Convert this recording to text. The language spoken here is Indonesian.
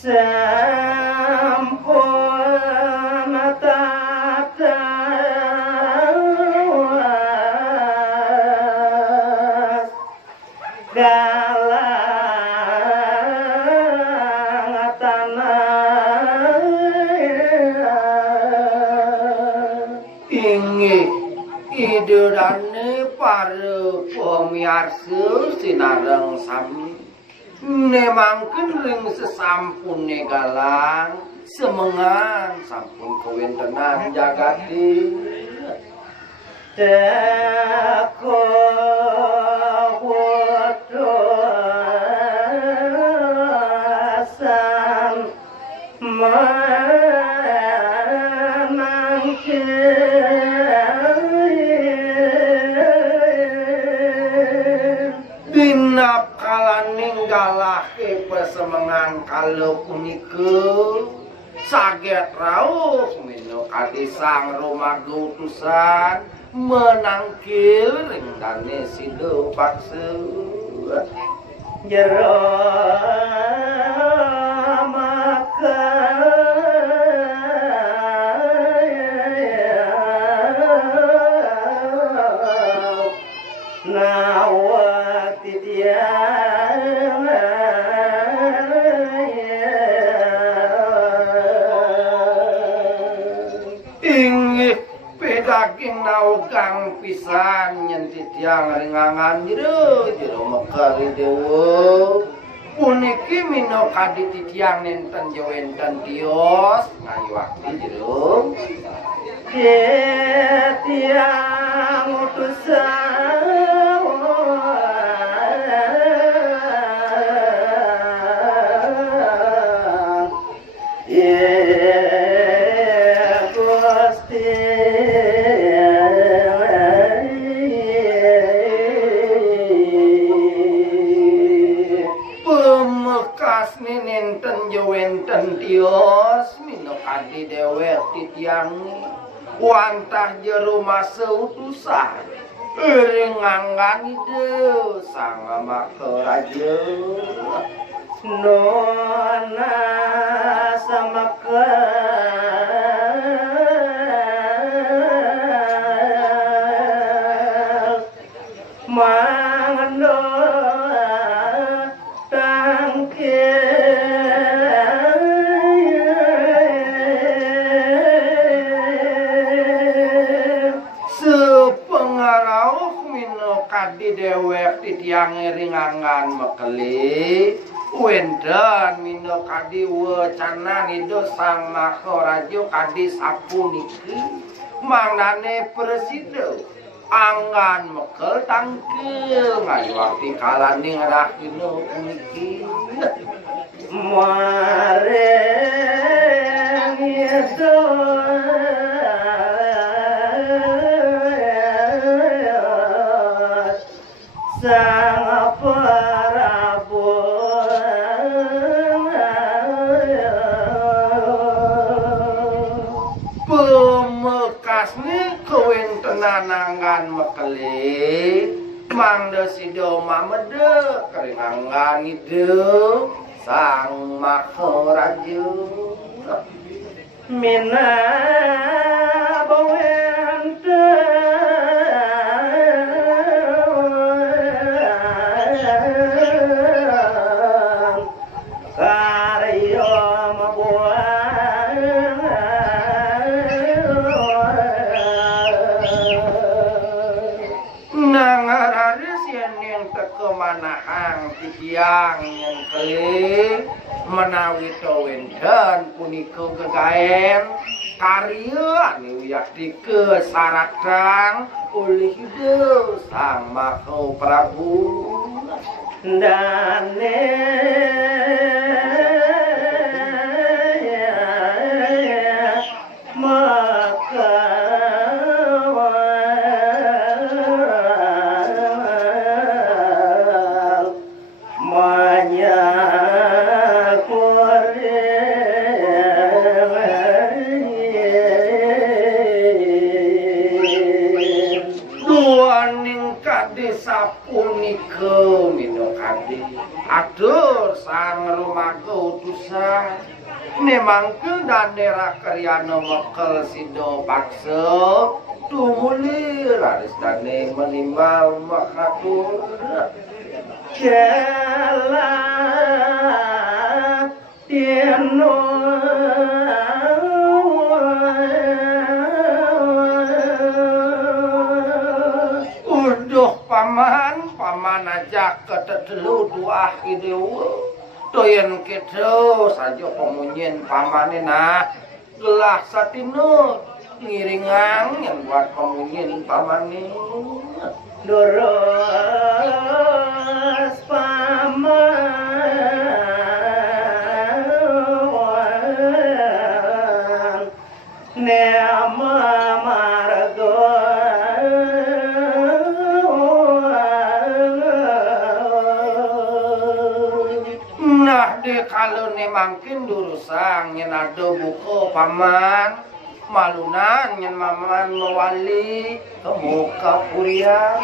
sampun tatas galang tanah inggih idurane para pamirsa sinareng sami nemangken ring sesampune galang semengan sampun kawentenan jagati teko wodosan dinap kala ninggalake pesemengan kalau punika saget rawuh mino kadi sang romaga utusan menangkil ringdane sido paksa jero maka nawati tiang inggih pedaging naugang pisan nyentit tiang ringangan jero mekari dewa puniki mino kaditi tiang nenten jawenten tios ngayu wakti jero tiang utusan pemekas nenten jawenten tios mino kadi dewet titiang wantah jero masa utusan ringangan ide sang maka raja nona samaka mangendo tangke sepengaruh mino kadi dewek titiang ringangan mekeli wendhan mino kadi wacana nido sang maharaja kadi sapuniki mangnane presida angan mekel tangkil ngayu wakti kalane ngrahino puniki mareng yedo sang Prabu pemekasne kawentenan angan mekeli mangda sido mamede keringangan ide sang maharaja mina bawente karyo nangararis yen teka manahang titiang yang keli menawi wendhan punika gegaen karya niwiyakti kesaratan oleh ide sang Maha Prabu dane maka atur sang rumaga utusan nemangkeun dandera karyana mekel sido paksa tumuli laris dane menimbal makatur Jala tiano uduh paman aja ketedelu dua hidewa doyen kedo saja pemunyin pamane nah gelah satinu ngiringan yang buat pemunyin pamane Doros paman Nema margo nah de kalau nemangkin durusang yen ado buku paman malunan yen maman mewali ke muka purian